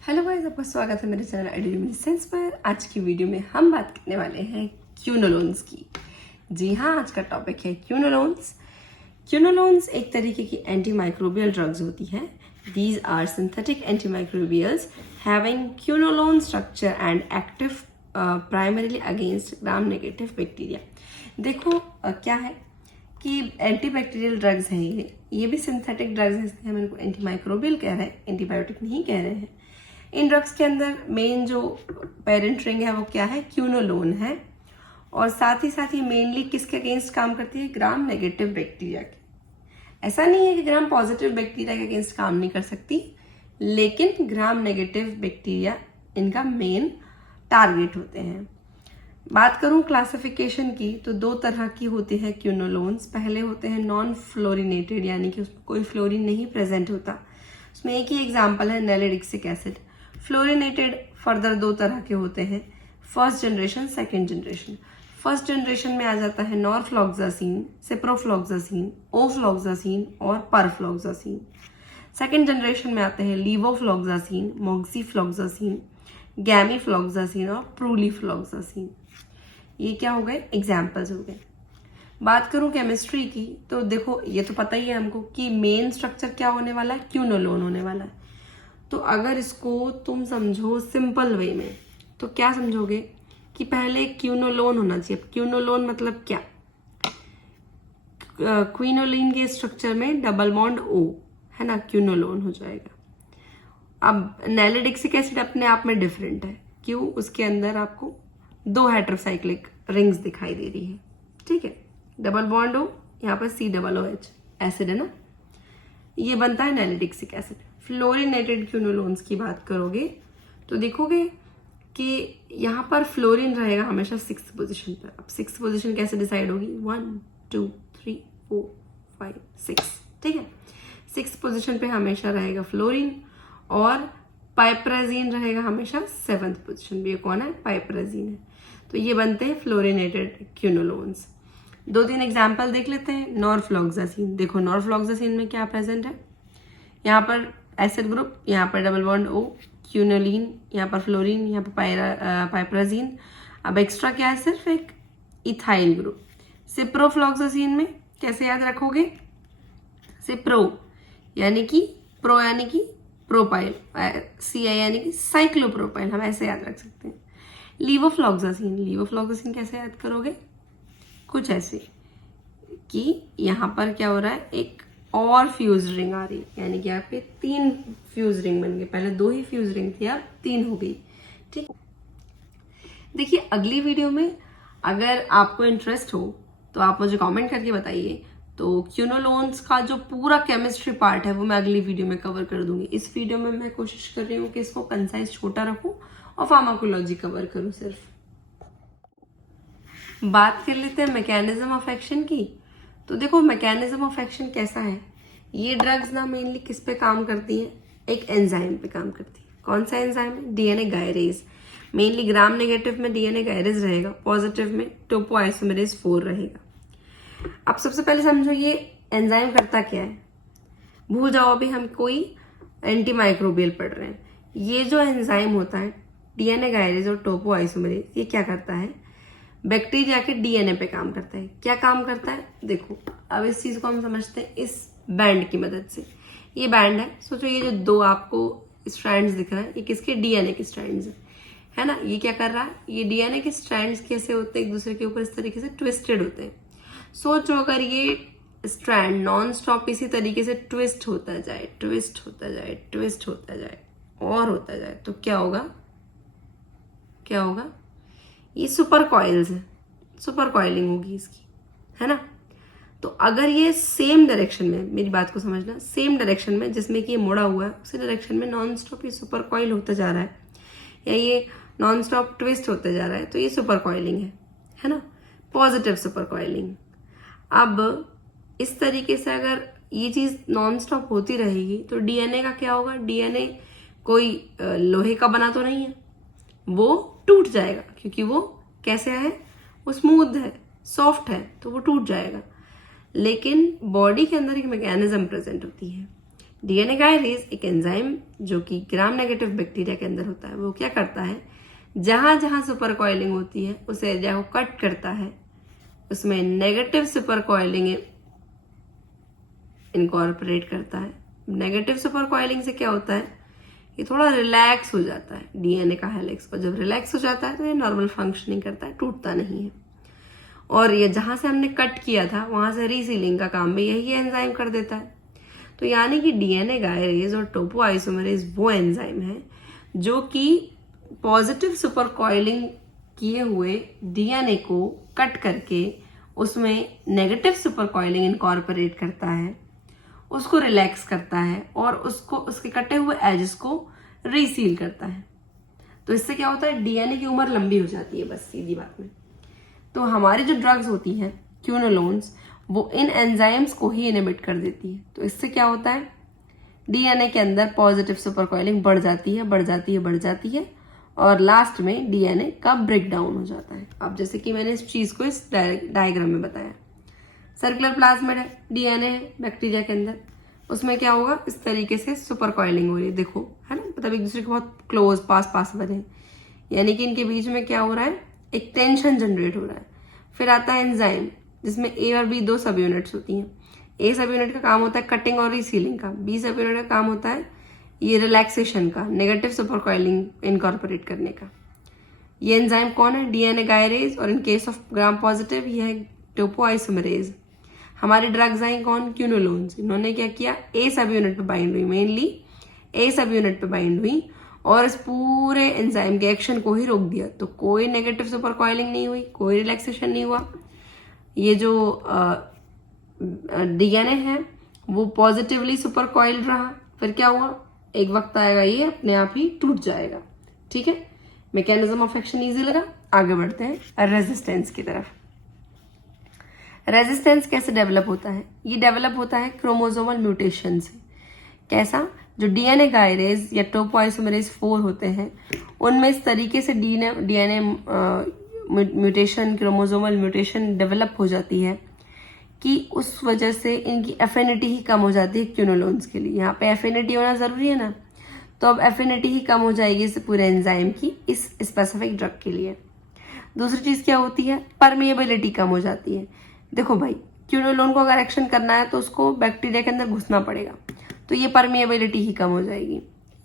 Hello guys, आपका स्वागत है मेरे चैनल एडुल्यूमिनेसेंस पर। आज की वीडियो में हम बात करने वाले हैं क्यूनोलोन्स की। जी हाँ, आज का टॉपिक है क्यूनोलोन्स। क्यूनोलोन्स एक तरीके की एंटी माइक्रोबियल ड्रग्स होती है। These are synthetic anti microbials having quinolone structure and active primarily against gram negative bacteria. देखो क्या है कि एंटी बैक्टीरियल ड्रग्स हैं, ये भी सिंथेटिक ड्रग्स हैं, इसलिए हम इनको एंटी माइक्रोबियल कह रहे हैं, एंटीबायोटिक नहीं कह रहे हैं। इन ड्रग्स के अंदर मेन जो पेरेंट रिंग है वो क्या है, क्यूनोलोन है। और साथ ही मेनली किसके अगेंस्ट काम करती है, ग्राम नेगेटिव बैक्टीरिया के। ऐसा नहीं है कि ग्राम पॉजिटिव बैक्टीरिया के अगेंस्ट काम नहीं कर सकती, लेकिन ग्राम नेगेटिव बैक्टीरिया इनका मेन टारगेट होते हैं। बात करूं क्लासिफिकेशन की तो दो तरह की होती है क्यूनोलोन्स। पहले होते हैं नॉन फ्लोरिनेटेड, यानी कि उसमें कोई फ्लोरीन नहीं प्रेजेंट होता। उसमें एक ही एग्जांपल है नैलिडिक्सिक एसिड। फ्लोरिनेटेड फर्दर दो तरह के होते हैं, first generation, second generation. First generation में आ जाता है नॉरफ्लॉक्सासिन, सिप्रोफ्लॉक्सासिन, ओफ्लॉक्सासिन और परफ्लॉक्सासिन। सेकेंड जनरेशन में आते हैं लीवोफ्लॉक्सासिन, मोक्सीफ्लॉक्सासिन, गैमीफ्लॉक्सासिन और प्रूलीफ्लॉक्सासिन। ये क्या हो गए, एग्जाम्पल्स हो गए। बात करूं केमिस्ट्री की तो देखो, ये तो पता ही है हमको कि मेन स्ट्रक्चर क्या होने वाला है, क्यूनोलोन होने वाला है। तो अगर इसको तुम समझो सिंपल वे में तो क्या समझोगे कि पहले क्यूनोलोन होना चाहिए। क्यूनोलोन मतलब क्या, क्विनोलिन के स्ट्रक्चर में डबल बॉन्ड ओ है ना, क्यूनोलोन हो जाएगा। अब नैलिडिक्सिक एसिड अपने आप में डिफरेंट है, क्यों, उसके अंदर आपको दो हेटेरोसाइक्लिक रिंग्स दिखाई दे रही है, ठीक है। डबल बॉन्ड ओ, यहाँ पर COOH एसिड है ना, ये बनता है नैलिडिक्सिक एसिड। फ्लोरिनेटेड क्यूनोलोन्स की बात करोगे तो देखोगे कि यहाँ पर फ्लोरीन रहेगा हमेशा 6th पोजीशन पर। अब 6th पोजीशन कैसे डिसाइड होगी, 1 2 3 4 5 6, ठीक है। 6th पोजीशन पे हमेशा रहेगा फ्लोरीन और पाइपराजीन रहेगा हमेशा 7th पोजीशन पे। ये कौन है, पाइपराजीन है। तो ये बनते हैं फ्लोरिनेटेड क्यूनोलोन्स। दो तीन एग्जाम्पल देख लेते हैं। नॉरफ्लॉक्सासिन, देखो नॉरफ्लॉक्सासिन में क्या प्रेजेंट है, यहाँ पर एसिड ग्रुप, यहाँ पर डबल बॉन्ड ओ, क्यूनोलिन, यहाँ पर फ्लोरीन, यहाँ पर पाइपराजीन। अब एक्स्ट्रा क्या है, सिर्फ एक इथाइल ग्रुप। सिप्रोफ्लॉक्सासिन में कैसे याद रखोगे, सिप्रो यानी कि प्रो यानी कि प्रोपाइल, CI यानी कि साइक्लोप्रोपाइल, हम ऐसे याद रख सकते हैं। लीवोफ्लॉक्सासिन, लीवोफ्लॉक्सासिन कैसे याद करोगे, कुछ ऐसे कि यहाँ पर क्या हो रहा है, एक और फ्यूज रिंग आ रही, यानी कि आपके 3 फ्यूज रिंग बन गए। पहले 2 ही फ्यूज रिंग थी, अब 3 हो गई, ठीक। देखिए अगली वीडियो में अगर आपको इंटरेस्ट हो तो आप मुझे कमेंट करके बताइए। तो क्यूनोलोन्स का जो पूरा केमिस्ट्री पार्ट है वो मैं अगली वीडियो में कवर कर दूंगी। इस वीडियो में मैं कोशिश कर रही हूँ कि इसको कंसाइज छोटा रखूं और फार्माकोलॉजी कवर करूं सिर्फ। बात कर लेते हैं मैकेनिज्म ऑफ एक्शन की। तो देखो मैकेनिज्म ऑफ एक्शन कैसा है, ये ड्रग्स ना मेनली किस पे काम करती हैं, एक एंजाइम पे काम करती है। कौन सा एंजाइम है, DNA gyrase. Mainly gram negative में DNA गायरेज रहेगा, पॉजिटिव में टोपोआइसोमेरेज 4 रहेगा। अब सबसे पहले समझो ये एंजाइम करता क्या है, भूल जाओ अभी हम कोई एंटी माइक्रोबियल पढ़ रहे हैं। ये जो एंजाइम होता है DNA गायरेज और टोपोआइसोमेरेज, ये क्या करता है, बैक्टीरिया के DNA पे काम करता है। क्या काम करता है, देखो अब इस चीज को हम समझते हैं इस बैंड की मदद से। ये बैंड है, सोचो ये जो 2 आपको स्ट्रैंड्स दिख रहा है, ये किसके, DNA के स्ट्रैंड्स है ना। ये क्या कर रहा है, ये DNA के स्ट्रैंड्स कैसे होते हैं, एक दूसरे के ऊपर इस तरीके से ट्विस्टेड होते हैं। सोचो अगर ये स्ट्रैंड नॉन स्टॉप इसी तरीके से ट्विस्ट होता जाए, ट्विस्ट होता जाए, ट्विस्ट होता जाए और होता जाए, तो क्या होगा, क्या होगा, ये सुपर कॉइल्स है, सुपर कॉइलिंग होगी इसकी, है ना। तो अगर ये सेम डायरेक्शन में, मेरी बात को समझना, सेम डायरेक्शन में जिसमें कि ये मुड़ा हुआ है उसी डायरेक्शन में नॉन स्टॉप ये सुपर कॉइल होता जा रहा है, या ये नॉन स्टॉप ट्विस्ट होते जा रहा है, तो ये सुपर कॉइलिंग है ना, पॉजिटिव सुपर कॉइलिंग। अब इस तरीके से अगर ये चीज नॉन स्टॉप होती रहेगी तो DNA का क्या होगा, DNA कोई लोहे का बना तो नहीं है, वो टूट जाएगा, क्योंकि वो कैसे है, वो स्मूथ है, सॉफ्ट है, तो वो टूट जाएगा। लेकिन बॉडी के अंदर एक मैकेनिज्म प्रेजेंट होती है डीएनए गायरेज एक एंजाइम जो कि ग्राम नेगेटिव बैक्टीरिया के अंदर होता है, वो क्या करता है, जहां जहां सुपर कॉइलिंग होती है उस एरिया को कट करता है, उसमें नेगेटिव सुपर कॉइलिंग इनकॉर्पोरेट करता है। नेगेटिव सुपर कॉइलिंग से क्या होता है, ये थोड़ा रिलैक्स हो जाता है डीएनए का हेलिक्स, और जब रिलैक्स हो जाता है तो ये नॉर्मल फंक्शनिंग करता है, टूटता नहीं है। और ये जहां से हमने कट किया था वहां से रीसीलिंग का काम भी यही एंजाइम कर देता है। तो यानी कि डीएनए गायरेज और टोपोआइसोमरेज वो एंजाइम है जो कि पॉजिटिव सुपर कॉइलिंग किए हुए डीएनए को कट करके उसमें नेगेटिव सुपर कॉइलिंग इनकॉर्पोरेट करता है, उसको रिलैक्स करता है और उसको उसके कटे हुए एजेस को रीसील करता है। तो इससे क्या होता है, डीएनए की उम्र लंबी हो जाती है, बस सीधी बात में। तो हमारी जो ड्रग्स होती हैं क्यूनोलोन्स, वो इन एंजाइम्स को ही इनहिबिट कर देती है। तो इससे क्या होता है, डीएनए के अंदर पॉजिटिव सुपर कॉइलिंग बढ़ जाती है, बढ़ जाती है, बढ़ जाती है, और लास्ट में डीएनए का ब्रेक डाउन हो जाता है। अब जैसे कि मैंने इस चीज को इस डायग्राम में बताया, सर्कुलर प्लाज्मिड है, डीएनए है बैक्टीरिया के अंदर, उसमें क्या होगा, इस तरीके से सुपर कॉइलिंग हो रही है, देखो है ना, मतलब एक दूसरे के बहुत क्लोज पास बने, यानी कि इनके बीच में क्या हो रहा है, एक टेंशन जनरेट हो रहा है। फिर आता है एंजाइम जिसमें ए और बी दो सब यूनिट्स होती हैं। ए सब यूनिट का काम होता है कटिंग और रीसीलिंग का, बी सब यूनिट का काम होता है ये रिलैक्सेशन का, नेगेटिव सुपर कॉइलिंग इनकॉर्पोरेट करने का। ये एंजाइम कौन है, डीएनए गायरेज, और in case of gram positive ये है टोपोआइसोमरेज। हमारी ड्रग्स आई कौन, क्यूनोलोन्स। इन्होंने क्या किया, ए सब यूनिट पे बाइंड हुई, मेनली ए सब यूनिट पे बाइंड हुई और इस पूरे एंजाइम के एक्शन को ही रोक दिया। तो कोई नेगेटिव सुपर कॉइलिंग नहीं हुई, कोई रिलैक्सेशन नहीं हुआ। ये जो डीएनए है वो पॉजिटिवली सुपर कॉइल्ड रहा, फिर क्या हुआ, एक वक्त आएगा ये अपने आप ही टूट जाएगा। ठीक है, मैकेनिज्म ऑफ एक्शन इजी लगा, आगे बढ़ते हैं रेजिस्टेंस की तरफ। रेजिस्टेंस कैसे डेवलप होता है, ये डेवलप होता है क्रोमोसोमल म्यूटेशन से। कैसा, जो डीएनए गायरेज या टोपोआइसोमरेज 4 होते हैं उनमें इस तरीके से DNA mutation, chromosomal mutation develop हो जाती है कि उस वजह से इनकी एफिनिटी ही कम हो जाती है क्यूनोलोन्स के लिए। यहाँ पे एफिनिटी होना जरूरी है ना, तो अब एफिनिटी ही कम हो जाएगी इस पूरे एंजाइम की इस स्पेसिफिक ड्रग के लिए। दूसरी चीज क्या होती है, परमिएबिलिटी कम हो जाती है। देखो भाई, क्यूनोलोन को अगर एक्शन करना है तो उसको बैक्टीरिया के अंदर घुसना पड़ेगा, तो ये परमिएबिलिटी ही कम हो जाएगी।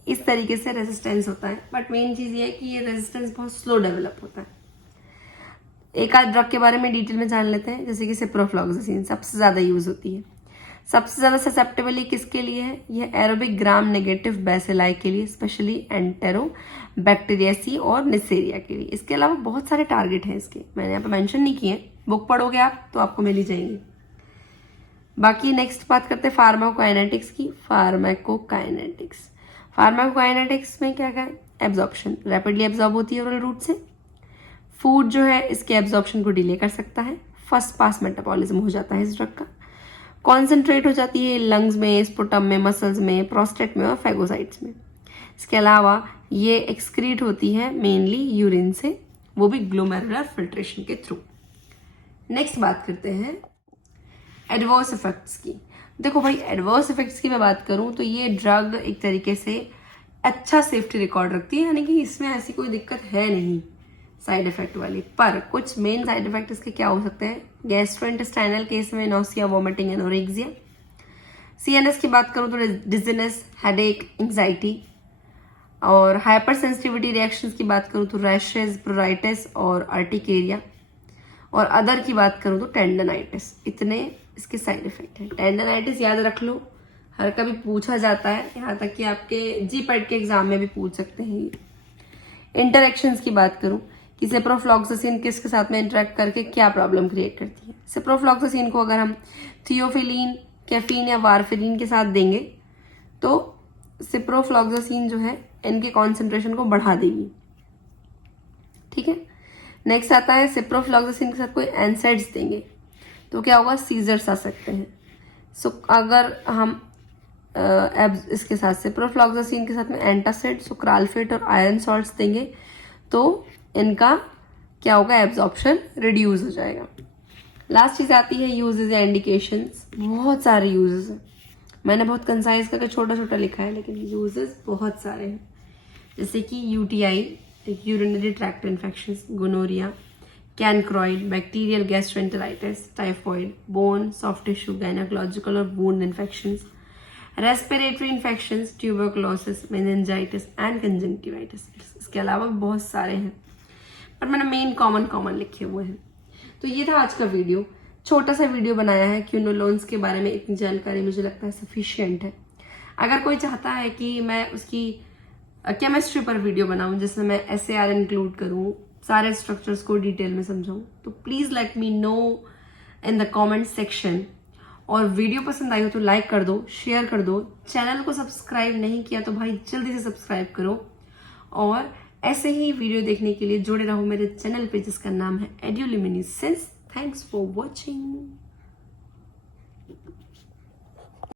इस तरीके से रेजिस्टेंस होता है, बट मेन चीज ये है कि ये रेजिस्टेंस बहुत स्लो डेवलप होता है। एक आध ड्रग के बारे में डिटेल में जान लेते हैं, जैसे कि सिप्रोफ्लॉक्सासिन सबसे ज्यादा यूज होती है। सबसे ज्यादा ससेप्टेबल किसके लिए है, ये एरोबिक ग्राम नेगेटिव बैसिलाई के लिए, स्पेशली एंटेरो बैक्टीरियासी और निसेरिया के लिए। इसके अलावा बहुत सारे टारगेट हैं इसके, मैंने यहाँ पे मेंशन नहीं किए, बुक पढ़ोगे आप तो आपको मिल ही जाएंगे। बाकी नेक्स्ट बात करते हैं फार्माकोकाइनेटिक्स की। फार्माकोकाइनेटिक्स में क्या क्या, एब्जॉर्प्शन, रैपिडली एब्जॉर्ब होती है ओरल रूट से। फूड जो है इसके एब्जॉर्प्शन को डिले कर सकता है, फर्स्ट पास मेटाबॉलिज्म हो जाता है इस ड्रग का। कॉन्सेंट्रेट हो जाती है लंग्स में, स्पुटम में, मसल्स में, प्रोस्टेट में और फेगोसाइट्स में। इसके अलावा ये एक्सक्रीट होती है मेनली यूरिन से, वो भी ग्लोमेरुलर फिल्ट्रेशन के थ्रू। नेक्स्ट बात करते हैं एडवर्स इफेक्ट्स की। देखो भाई, एडवर्स इफेक्ट्स की मैं बात करूं तो ये ड्रग एक तरीके से अच्छा सेफ्टी रिकॉर्ड रखती है, यानी कि इसमें ऐसी कोई दिक्कत है नहीं साइड इफेक्ट वाली। पर कुछ मेन साइड इफेक्ट इसके क्या हो सकते हैं, गैस्ट्रोइंटेस्टाइनल केस में नोसिया, वोमिटिंग, एनोरेक्सिया। सीएनएस की बात करूं तो डिजीनेस, हेडेक, एंजाइटी। और हाइपर सेंसिटिविटी रिएक्शंस की बात करूं तो रैशेज, प्रोराइटिस और अर्टिकेरिया। और अदर की बात करूं तो टेंडनाइटिस। इतने इसके साइड इफेक्ट हैं। टेंडनाइटिस याद रख लो, हर कभी पूछा जाता है, यहाँ तक कि आपके जीपैट के एग्जाम में भी पूछ सकते हैं। इंटरेक्शंस की बात करूं कि सिप्रोफ्लॉक्सासिन किसके साथ में इंटरेक्ट करके क्या प्रॉब्लम क्रिएट करती है। सिप्रोफ्लॉक्सासिन को अगर हम थियोफिलीन, कैफीन या वारफेरिन के साथ देंगे तो सिप्रोफ्लॉक्सासिन जो है इनके कॉन्सेंट्रेशन को बढ़ा देगी। ठीक है, नेक्स्ट आता है सिप्रोफ्लॉक्सासिन के साथ कोई एनसाइड्स देंगे तो क्या होगा, सीजर्स आ सकते हैं। सो अगर हम इसके साथ सिप्रोफ्लॉक्सासिन के साथ में एंटासिड, सुक्राल्फेट और आयरन सॉल्ट्स देंगे तो इनका क्या होगा, एब्जॉर्प्शन रिड्यूस हो जाएगा। लास्ट चीज आती है यूजेस या इंडिकेशंस। बहुत सारे यूजेस हैं, मैंने बहुत कंसाइज करके छोटा छोटा लिखा है, लेकिन यूजेस बहुत सारे हैं, जैसे कि UTI, urinary tract infection, gonorrhoea, chancroid, bacterial gastroenteritis, typhoid, bone, soft tissue, gynaecological और wound infections, respiratory infections, tuberculosis, meningitis and conjunctivitis. इसके अलावा भी बहुत सारे हैं, पर मैंने मेन कॉमन लिखे हुए हैं। तो ये था आज का वीडियो, छोटा सा वीडियो बनाया है। क्यूनोलोन्स के बारे में इतनी जानकारी मुझे लगता है सफिशिएंट है। अगर कोई चाहता है कि मैं उसकी केमिस्ट्री पर वीडियो बनाऊं जिसमें मैं SAR इंक्लूड करूं, सारे स्ट्रक्चर्स को डिटेल में समझाऊं, तो please let me know in the comment section. और वीडियो पसंद आई हो तो लाइक कर दो, शेयर कर दो। चैनल को सब्सक्राइब नहीं किया तो भाई जल्दी से सब्सक्राइब करो, और ऐसे ही वीडियो देखने के लिए जुड़े रहो मेरे चैनल पे जिसका नाम है एड्यूल्यूमिनेसेंस। Thanks for watching.